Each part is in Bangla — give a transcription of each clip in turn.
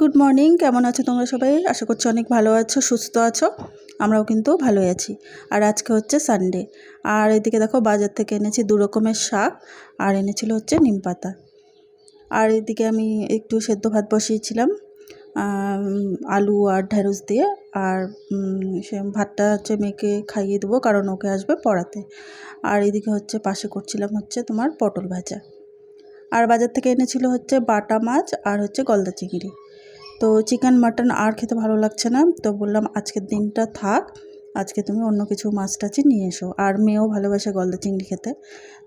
গুড মর্নিং, কেমন আছো তোমরা সবাই? আশা করছি অনেক ভালো আছো, সুস্থ আছো। আমরাও কিন্তু ভালোই আছি। আর আজকে হচ্ছে সানডে। আর এদিকে দেখো বাজার থেকে এনেছি 2 রকমের শাক, আর এনেছিল হচ্ছে নিম পাতা। আর এদিকে আমি একটু সেদ্ধ ভাত বসিয়েছিলাম আলু আর ঢ্যাঁড়স দিয়ে। আর সে ভাতটা হচ্ছে মেয়েকে খাইয়ে দেবো, কারণ ওকে আসবে পড়াতে। আর এদিকে হচ্ছে পাশে করছিলাম হচ্ছে তোমার পটল ভাজা। আর বাজার থেকে এনেছিল হচ্ছে বাটা মাছ আর হচ্ছে গলদা চিংড়ি। তো চিকেন মাটন আর খেতে ভালো লাগছে না, তো বললাম আজকের দিনটা থাক, আজকে তুমি অন্য কিছু মাছ টাছ নিয়ে এসো। আর মেয়েও ভালোবাসে গলদা চিংড়ি খেতে,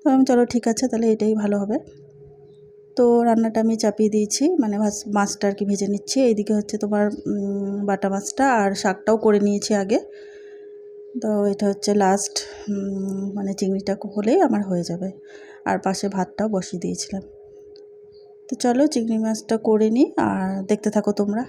তো আমি চলো ঠিক আছে তাহলে এটাই ভালো হবে। তো রান্নাটা আমি চাপিয়ে দিয়েছি, মানে মাছটা আর কি ভেজে নিচ্ছি। এইদিকে হচ্ছে তোমার বাটা মাছটা আর শাকটাও করে নিয়েছি আগে। তো এটা হচ্ছে লাস্ট, মানে চিংড়িটা হলেই আমার হয়ে যাবে। আর পাশে ভাতটাও বসিয়ে দিয়েছিলাম। তো চলো চিংড়ি মাছটা করে নিই আর দেখতে থাকো তোমরা।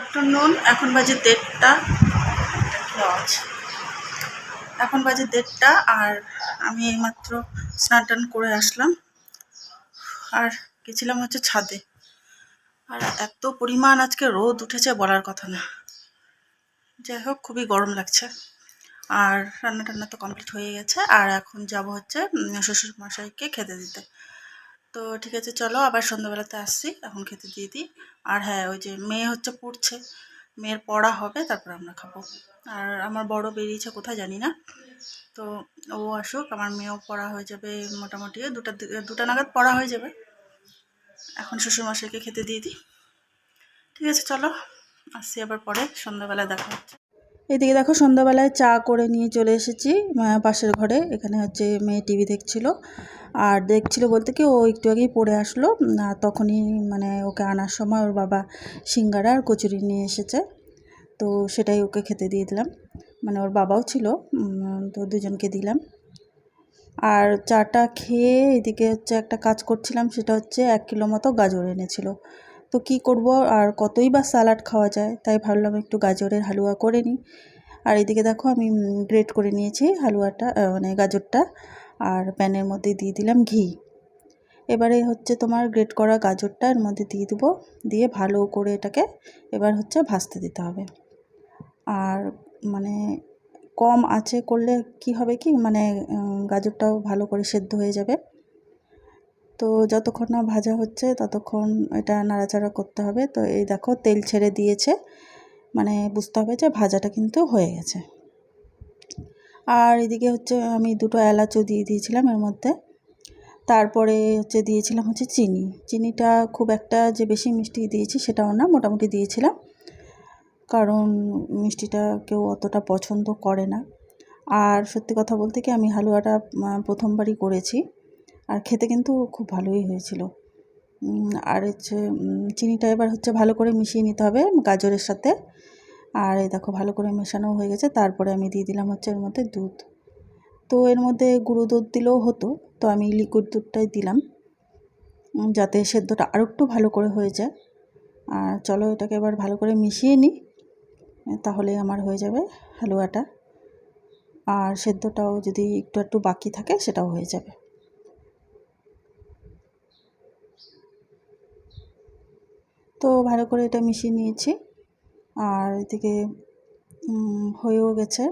আফটারনুন, এখন বাজে 1:30। এখন বাজে 1:30 আর আমি এইমাত্র স্নান টান করে আসলাম আর গেছিলাম হচ্ছে ছাদে। আর এত পরিমাণ আজকে রোদ উঠেছে বলার কথা না। যাই হোক, খুবই গরম লাগছে। আর রান্না টান্না তো কমপ্লিট হয়ে গেছে, আর এখন যাব হচ্ছে শ্বশুর মশাইকে খেতে দিতে। তো ঠিক আছে, চলো আবার সন্ধ্যাবেলাতে আসছি, এখন খেতে দিয়ে দিই। আর হ্যাঁ, ওই যে মেয়ে হচ্ছে পড়ছে, মেয়ের পড়া হবে তারপর আমরা খাবো। আর আমার বড় বেরিয়েছে কোথায় জানি না, তো ও আসুক, আমার মেয়েও পড়া হয়ে যাবে মোটামুটি দুটা নাগাদ পড়া হয়ে যাবে। এখন শ্বশুরমশাইকে খেতে দিয়ে দিই। ঠিক আছে, চলো আসছি আবার পরে, সন্ধ্যাবেলা দেখা হচ্ছে। এদিকে দেখো সন্ধ্যাবেলায় চা করে নিয়ে চলে এসেছি পাশের ঘরে। এখানে হচ্ছে মেয়ে টিভি দেখছিল, আর দেখছিল বলতে কি ও একটু আগেই পড়ে আসলো, তখনই মানে ওকে আনার সময় ওর বাবা সিঙ্গারা আর কচুরি নিয়ে এসেছে, তো সেটাই ওকে খেতে দিয়ে দিলাম। মানে ওর বাবাও ছিল, তো দুজনকে দিলাম। আর চাটা খেয়ে এদিকে হচ্ছে একটা কাজ করছিলাম, সেটা হচ্ছে 1 কিলো মতো গাজর এনেছিল। তো কি করব, আর কতই বা স্যালাড খাওয়া যায়, তাই ভাবলাম একটু গাজরের হালুয়া করে নিই। আর এদিকে দেখো আমি গ্রেট করে নিয়েছি হালুয়াটা, মানে গাজরটা, আর প্যানের মধ্যে দিয়ে দিলাম ঘি। এবারে হচ্ছে তোমার গ্রেট করা গাজরটা এর মধ্যে দিয়ে দেবো, দিয়ে ভালো করে এটাকে এবার হচ্ছে ভাজতে দিতে হবে। আর মানে কম আঁচে করলে কি হবে কি, মানে গাজরটাও ভালো করে সেদ্ধ হয়ে যাবে। তো যতক্ষণ না ভাজা হচ্ছে ততক্ষণ এটা নাড়াচাড়া করতে হবে। তো এই দেখো তেল ছেড়ে দিয়েছে, মানে বুঝতে হবে যে ভাজাটা কিন্তু হয়ে গেছে। আর এদিকে হচ্ছে আমি 2টো এলাচও দিয়ে দিয়েছিলাম এর মধ্যে। তারপরে হচ্ছে দিয়েছিলাম হচ্ছে চিনিটা খুব একটা যে বেশি মিষ্টি দিয়েছি সেটাও না, মোটামুটি দিয়েছিলাম, কারণ মিষ্টিটা কেউ অতটা পছন্দ করে না। আর সত্যি কথা বলতে কি আমি হালুয়াটা প্রথমবারই করেছি, আর খেতে কিন্তু খুব ভালোই হয়েছিল। আর হচ্ছে চিনিটা এবার হচ্ছে ভালো করে মিশিয়ে নিতে হবে গাজরের সাথে। আর এই দেখো ভালো করে মেশানো হয়ে গেছে। তারপরে আমি দিয়ে দিলাম হচ্ছে এর মধ্যে দুধ। তো এর মধ্যে গুঁড়ো দুধ দিলেও হতো, তো আমি লিকুইড দুধটাই দিলাম, যাতে সেদ্ধটা আরও একটু ভালো করে হয়ে যায়। আর চলো এটাকে এবার ভালো করে মিশিয়ে নিই, তাহলে আমার হয়ে যাবে হালুয়াটা। আর সেদ্ধটাও যদি একটু বাকি থাকে সেটাও হয়ে যাবে। তো ভালো করে এটা মিশিয়ে নিয়েছি, আর এদিকে হয়েও গেছে।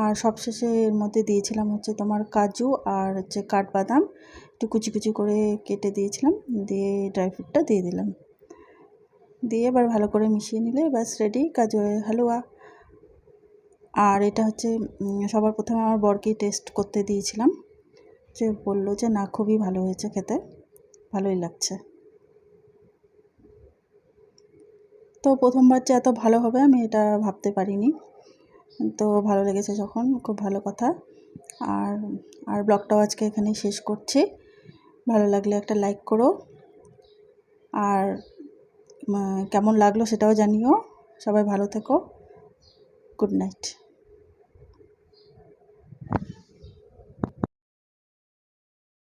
আর সবশেষে এর মধ্যে দিয়েছিলাম হচ্ছে তোমার কাজু আর হচ্ছে কাঠবাদাম একটু কুচি কুচি করে কেটে দিয়েছিলাম, দিয়ে ড্রাই ফ্রুটটা দিয়ে দিলাম, দিয়ে এবার ভালো করে মিশিয়ে নিলে ব্যাস রেডি গাজরের হালুয়া। আর এটা হচ্ছে সবার প্রথমে আমার বরকেই টেস্ট করতে দিয়েছিলাম, যে বললো যে না খুবই ভালো হয়েছে খেতে, ভালোই লাগছে। তো প্রথমবার যে এত ভালো হবে আমি এটা ভাবতে পারিনি, তো ভালো লেগেছে যখন, খুব ভালো কথা। আর আর ব্লগটাও আজকে এখানেই শেষ করছি। ভালো লাগলে একটা লাইক করো, আর কেমন লাগলো সেটাও জানিও। সবাই ভালো থেকো। Good night.